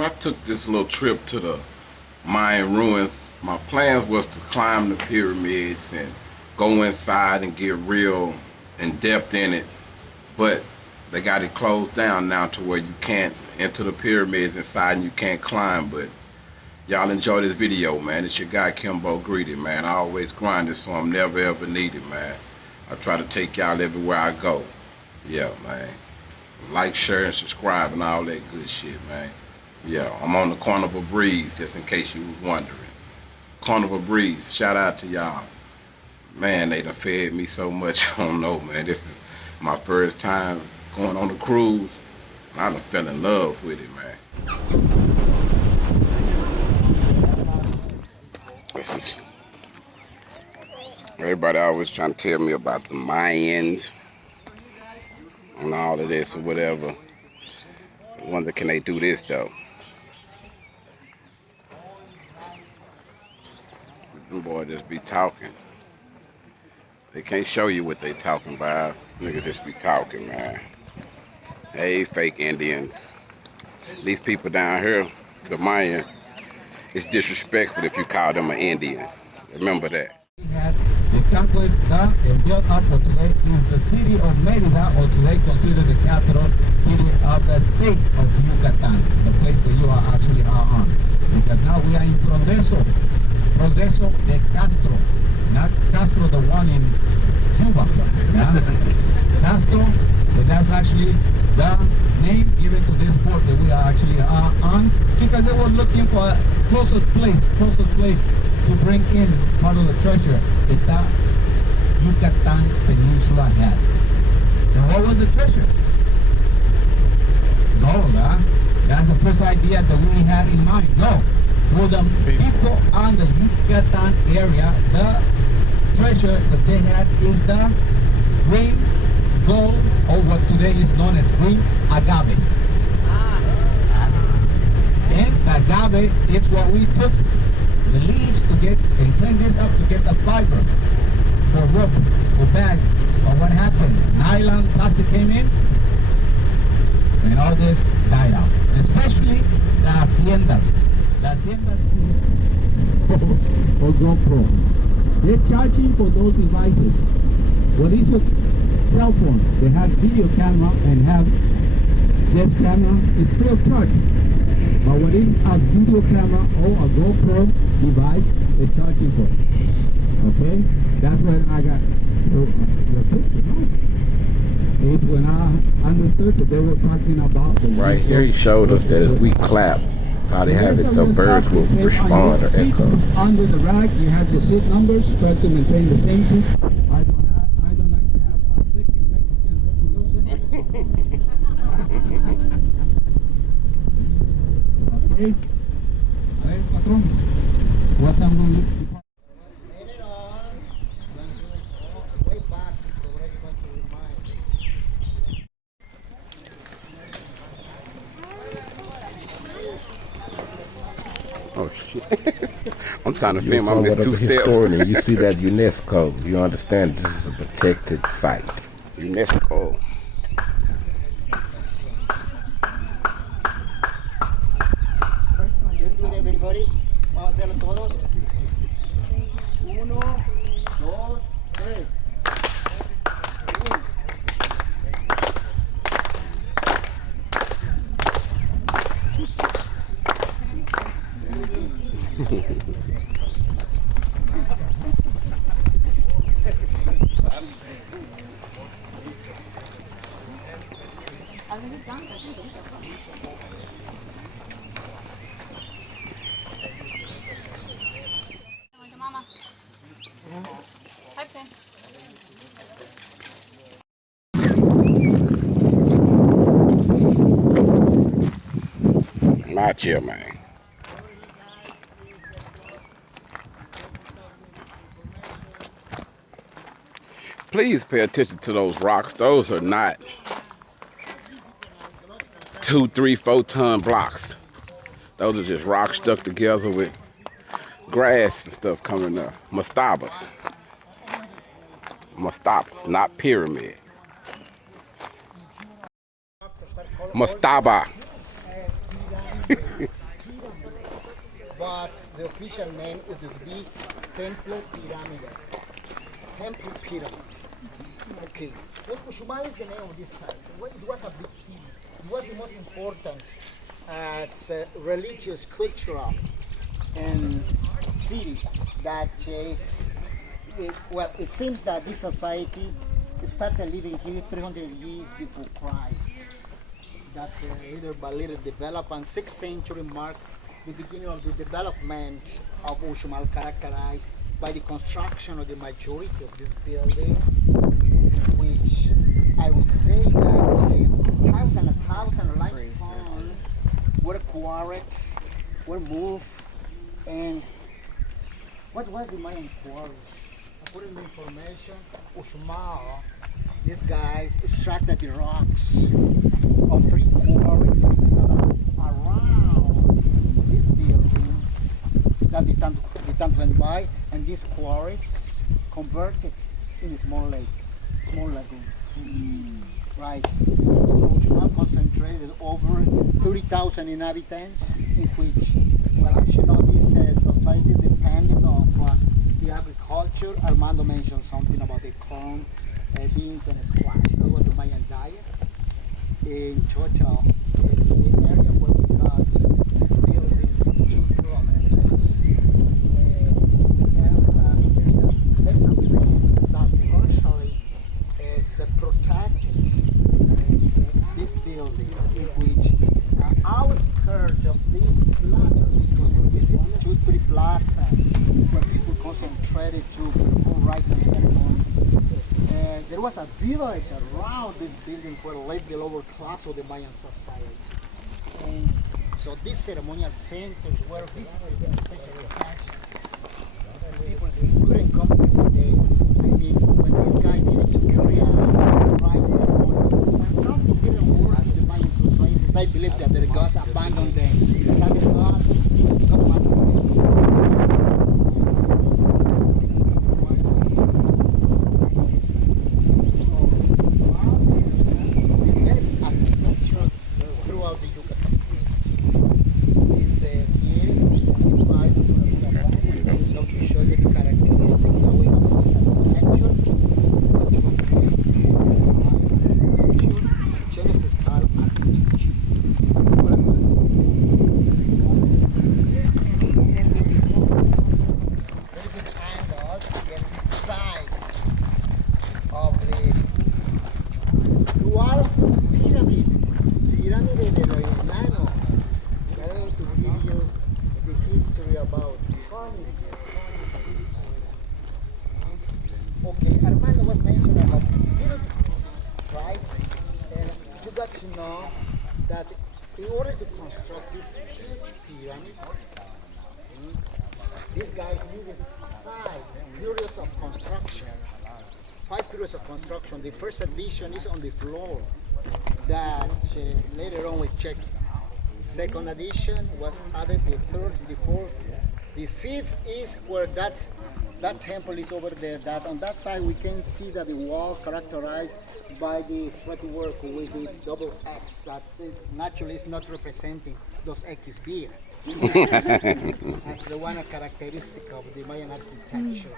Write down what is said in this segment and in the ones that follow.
When I took this little trip to the Mayan ruins, my plans was to climb the pyramids and go inside and get real in depth in it, but they got it closed down now to where you can't enter the pyramids inside and you can't climb. But y'all enjoy this video, man. It's your guy Kimbogreedy, man. I always grind it so I'm never ever needed, man. I try to take y'all everywhere I go. Yeah, man. Like, share, and subscribe and all that good shit, man. Yeah, I'm on the Carnival Breeze, just in case you was wondering. Carnival Breeze, shout out to y'all. Man, they done fed me so much, I don't know, man. This is my first time going on a cruise. I done fell in love with it, man. This is, everybody always trying to tell me about the Mayans and all of this or whatever. I wonder, can they do this, though? Them boys just be talking. They can't show you what they talking about. Niggas just be talking, man. Hey, fake Indians. These people down here, the Mayan, it's disrespectful if you call them an Indian. Remember that. The conquest that built up for today is the city of Mérida, or today considered the capital city of the state of Yucatan, the place that you are actually on. Because now we are in Progreso de Castro, not Castro the one in Cuba. Yeah? Castro, that's actually the name given to this port that we are actually on, because they were looking for a closest place to bring in part of the treasure that the Yucatan Peninsula had. And what was the treasure? Gold, huh? That's the first idea that we had in mind. No. For the people on the Yucatan area, the treasure that they had is the green gold, or what today is known as green agave. And agave, it's what we took the leaves to get and clean this up to get the fiber for rope, for bags. But what happened? Nylon, plastic came in, and all this died out. Especially the haciendas. The haciendas or GoPro. They're charging for those devices. What is your cell phone? They have video camera and have just camera. It's free of charge. But what is a video camera or a GoPro device they're charging for? Okay? That's when I got the picture, no? It's when I understood that they were talking about the right here he showed us that if we clap, how they have it, the birds will respond or echo. Under the rack, you have your seat numbers. Try to maintain the same seat. I don't like to have a second Mexican revolution. Okay. Hey, patron. What time will you? Oh shit. I'm trying to film on this 2 steps. And you see that UNESCO. You understand this is a protected site. UNESCO. Let's do it, everybody. Vamos a hacerlo todos. 1, 2, 3. Not here, man. Please pay attention to those rocks. Those are not 2, 3, 4 ton blocks. Those are just rocks stuck together with grass and stuff coming up. Mastabas. Mastabas, not pyramid. Mastaba. but the official name would be Temple Pyramid. Temple Pyramid. Okay. Well, Uxmal is the name of this site. It was a big city. It was the most important religious, cultural, and city that is. It seems that this society started living here 300 years before Christ. That little by little developed, and 6th century marked the beginning of the development of Uxmal, characterized by the construction of the majority of these buildings, which I would say that thousands and thousands of limestones were quarried, were moved, and what was the Mayan quarries? According to information, Uxmal, these guys extracted the rocks of 3 quarries that are around these buildings that the time went by, and these quarries converted in small lakes, small lagoons. Right. So Uxmal concentrated over 30,000 inhabitants, in which, well, as you know, this society depended on the agriculture. Armando mentioned something about the corn, beans, and squash. That was the Mayan diet. In total, it's the area where we got these buildings is 2 kilometers. There's a place that partially is protected these buildings, in which outskirts of these plazas, because we visit 2-3 plazas where people concentrated to perform rites and ceremonies. There was a village around this building where lived the lower class of the Mayan society. And so these ceremonial centers were visited in special occasions. People couldn't come every day. I mean, when this guy needed to carry a rite ceremony, when something didn't work in the Mayan society, they believed that their gods abandoned them, that their gods got mad at them. These guys needed 5 periods of construction. 5 periods of construction. The first edition is on the floor. That later on we checked. Second edition was added. The third, the fourth, the fifth is where that temple is over there. That on that side we can see that the wall characterized by the fretwork with the double X. That's it. Naturally, it's not representing those X beer. That's the one characteristic of the Mayan architecture,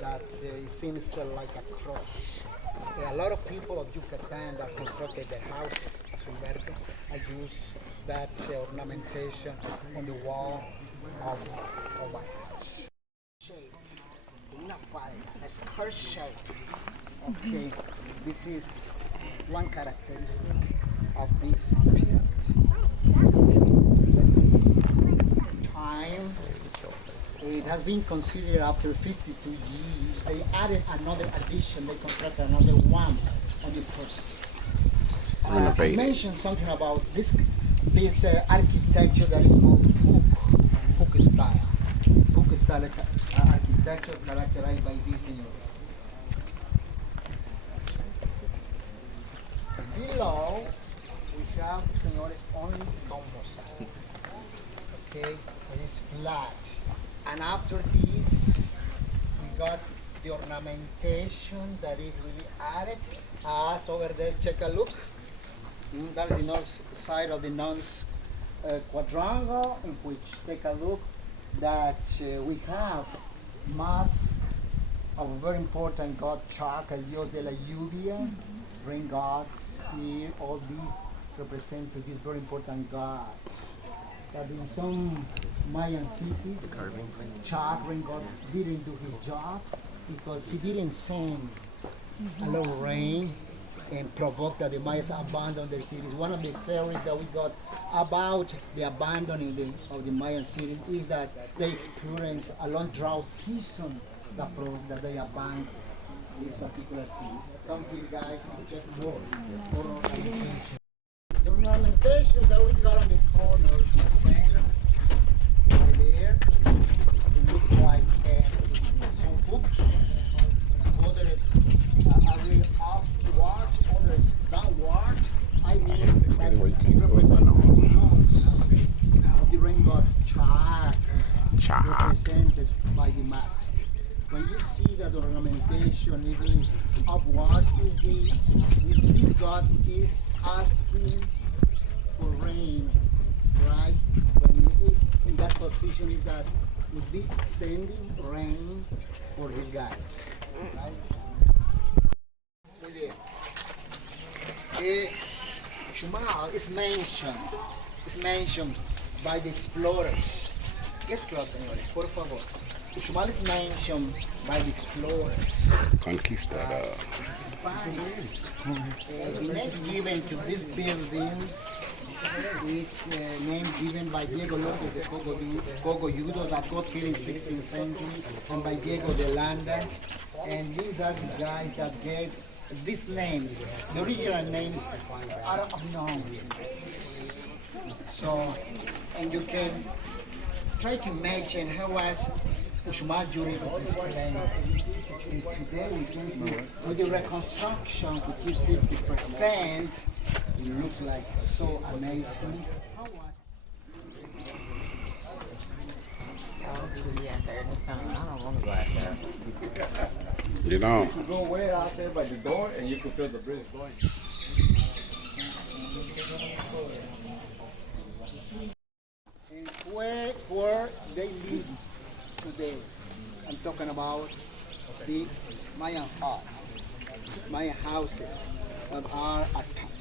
that it seems like a cross. A lot of people of Yucatan that constructed their houses, as Humberto, use that ornamentation on the wall of my house. Shape, a square shape. Okay, this is one characteristic of this pyramid. Time. It has been considered after 52 years. They added another addition. They constructed another one on the first. I mentioned something about this architecture that is called Puc style. Puc style architecture characterized by this thing. Below, we have, senores, only stone mosaic. Okay, it is flat. And after this, we got the ornamentation that is really added. As over there, take a look. That's the north side of the north quadrangle, in which, take a look, that we have mass of a very important god, Chac, el dios de la lluvia, rain gods. Here, all these represent to this very important god. That in some Mayan cities, Chac, rain god, didn't do his job because he didn't send a lot of rain and provoked that the Mayas abandoned their cities. One of the theories that we got about the abandoning of the Mayan city is that they experienced a long drought season that provoked that they abandoned these particular cities. Come here, guys, and check more ornamentation. The ornamentation that we got on the corners, my friends, over there, it looks like some hooks. Others are really upward, others downward. I mean, that represent the house of the rain god Chac, represented by the mask. When you see that ornamentation even upwards, this god is asking for rain, right? When he is in that position, is that would be sending rain for his guys, right? Muy bien. Shumal is mentioned by the explorers. Get close, señores, por favor. Shumal is mentioned by the explorers. Conquistador. Spanish. The names given to these buildings, it's name given by Diego López de Cogolludo that got here in 16th century, and by Diego de Landa. And these are the guys that gave these names. The original names are unknown. So, and you can try to imagine how was Uxmal during its explained. And today we can see with the reconstruction, which is 50%, it looks like so amazing. How was You know, You go way out there by the door and you can feel the breeze blowing. and where they live today? I'm talking about the Mayan hut, Mayan houses that are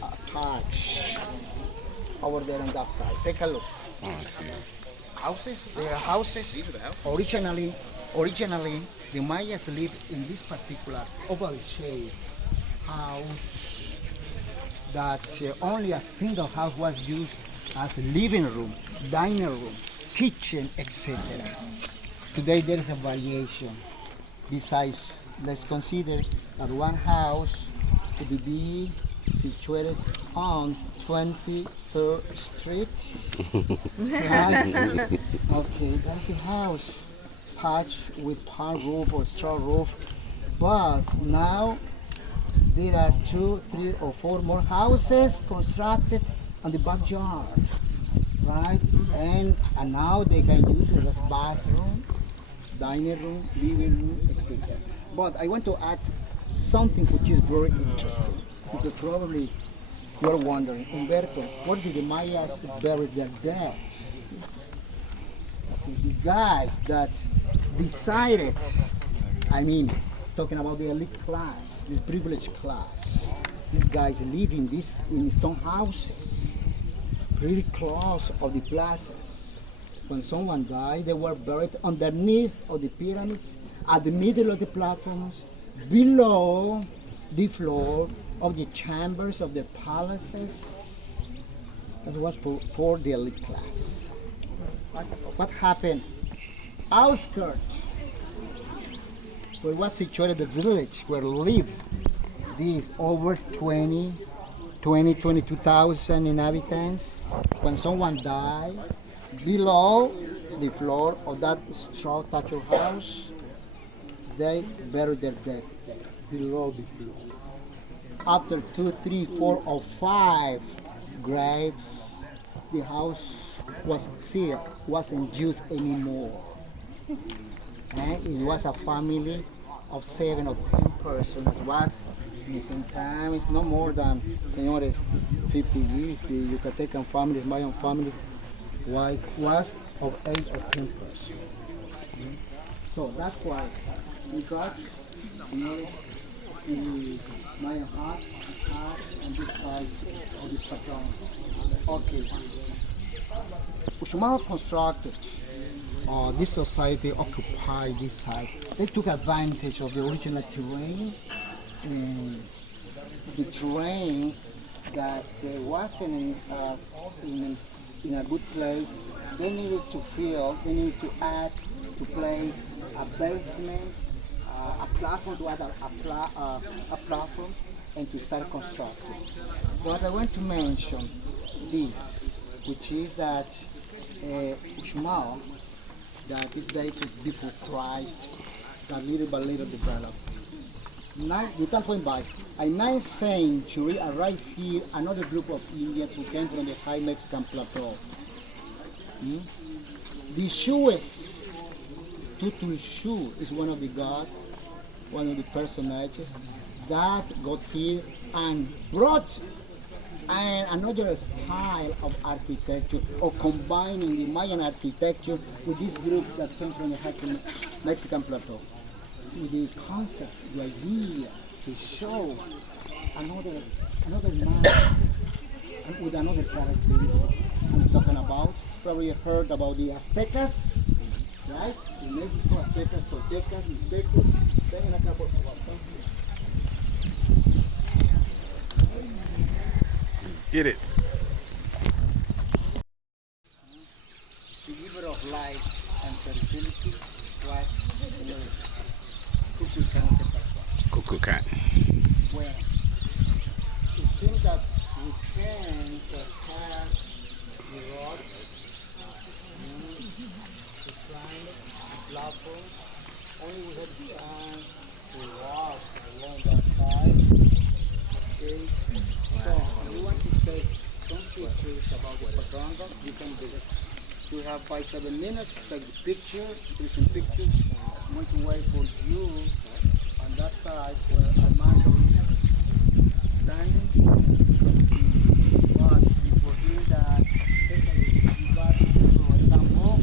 attached over there on that side. Take a look. Houses, they are houses. Originally, the Mayas lived in this particular oval-shaped house that only a single house was used as a living room, dining room, kitchen, etc. Today there is a variation. Besides, let's consider that one house could be situated on 23rd Street. Right? Okay, that's the house, patched with palm roof or straw roof. But now there are 2, 3, or 4 more houses constructed on the backyard, right? And now they can use it as bathroom, dining room, living room, etc. But I want to add something which is very interesting, because probably you're wondering, Humberto, where did the Mayas bury their dead? Okay, the guys that decided, talking about the elite class, this privileged class, these guys live in stone houses, pretty close of the plazas. When someone died, they were buried underneath of the pyramids, at the middle of the platforms, below the floor of the chambers of the palaces. That was for the elite class. What happened? Outskirts, where was situated the village where lived these over 22,000 inhabitants. When someone died, below the floor of that straw thatcher house, they buried their dead below the floor. After 2, 3, 4, or 5 graves, the house was sealed, wasn't used anymore. And it was a family of 7 or 10 persons. It was in the same time, it's no more than, señores, 50 years. The Yucatecan families, Mayan families, was of age of temperance. So that's why we got, the Mayan art on this side of this pattern. Okay. Uxmal constructed this society occupied this site. They took advantage of the original terrain, and the terrain that wasn't in a good place. They needed to fill, they needed to add, to place a basement, a platform, to add a platform, and to start constructing. But I want to mention this, which is that Uxmal, that is dated before Christ, that little by little developed. The time went by. In 9th century arrived here another group of Indians who came from the high Mexican plateau. The Shues, Tutu Shu is one of the gods, one of the personages that got here and brought another style of architecture, or combining the Mayan architecture with this group that came from the high Mexican plateau, with the concept, the idea to show another man with another characteristic. I'm talking about, probably you've heard about the Aztecas, right? In Mexico, Aztecas, Toltecas, Mixtecos. Then a couple of Get it. The giver of life and fertility was Kukulkan Pyramid. Kukulkan. Well, it seems that we can trespass the rocks, to climb the platforms. Only we have the chance to walk along that side. Okay. So, if you want to take some pictures about the Patranga, you can do it. You have 5-7 minutes to take the picture, take some pictures. I'm going to wait for you on that side where Armando is standing. But before doing that, take a look. You got, for example,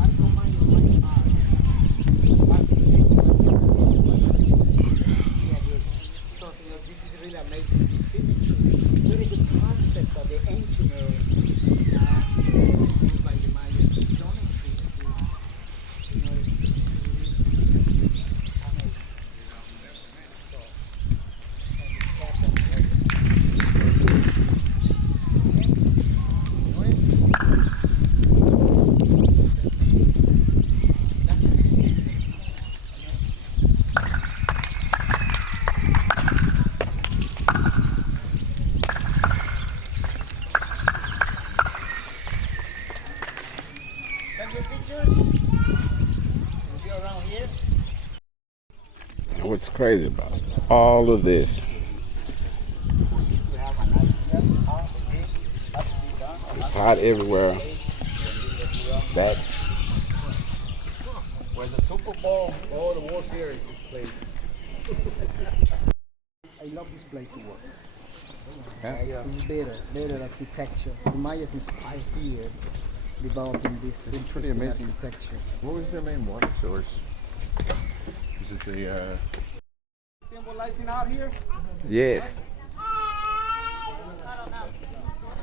uncombined Mayan art. So, this is really amazing. The symmetry, very good concept of the ancient by the Mayan geometry. What's crazy about all of this? It's hot everywhere. That's Where the Super Bowl or the World Series is played. I love this place to work. It's better architecture. The Mayas inspired here, developing this pretty amazing. architecture. What was their main water source? Is it the symbolizing out here? yes.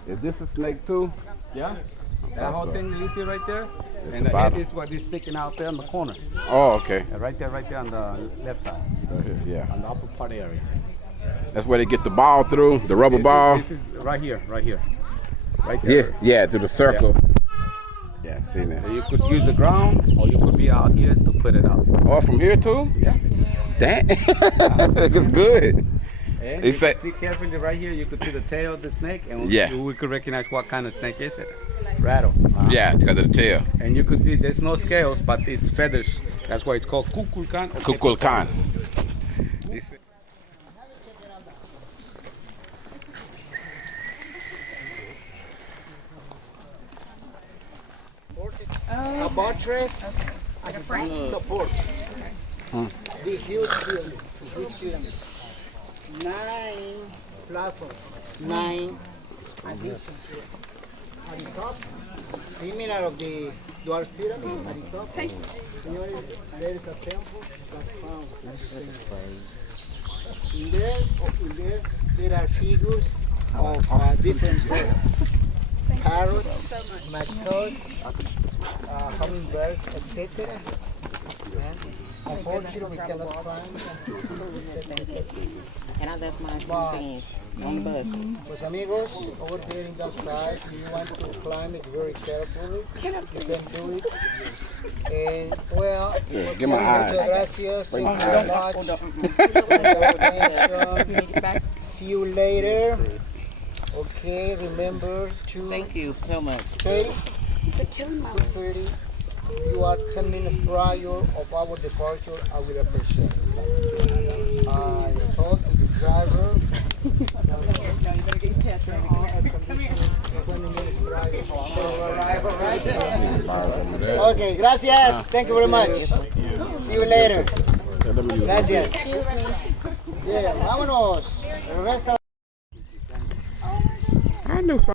Is this a snake too? Yeah. That whole thing that you see right there, It's and the the head bottom. is what is sticking out there in the corner. Oh, okay. Right there on the left side, Right here, yeah. on the upper part area. That's where they get the ball through, the rubber ball. This is right here, right there. Yes, yeah, to the circle. Yeah, see that. You could use the ground, or you could be out here to put it out. Oh, from here too? Yeah. That it's good. And They you say- can see carefully right here, you could see the tail of the snake, and Yeah. we could recognize what kind of snake is it. Rattle. Yeah, because of the tail. And you could see there's no scales, but it's feathers. That's why it's called Kukulkan. or Kukulkan. A buttress and support. The huge pyramid. 9 platforms. 9 additions. On the top, Similar of the dwarf pyramid at the top. Señores, there is a temple that found. In there are figures of different birds. Parrots, macaws, hummingbirds, etc. And unfortunately, we cannot find And I left my things on the bus. Pues amigos, over there in that side, if you want to climb it very carefully, you can do it. And well, Yeah, give my eyes. muchas gracias. Thank you very much for your attention. See you later. Okay, remember to Thank you so much. stay 2:30. You are 10 minutes prior of our departure. I will appreciate it. I told the driver. 20 minutes prior of our arrival, right? Okay, gracias. Thank you very much. See you later. Gracias. Yeah, vámonos. El resto. I knew something.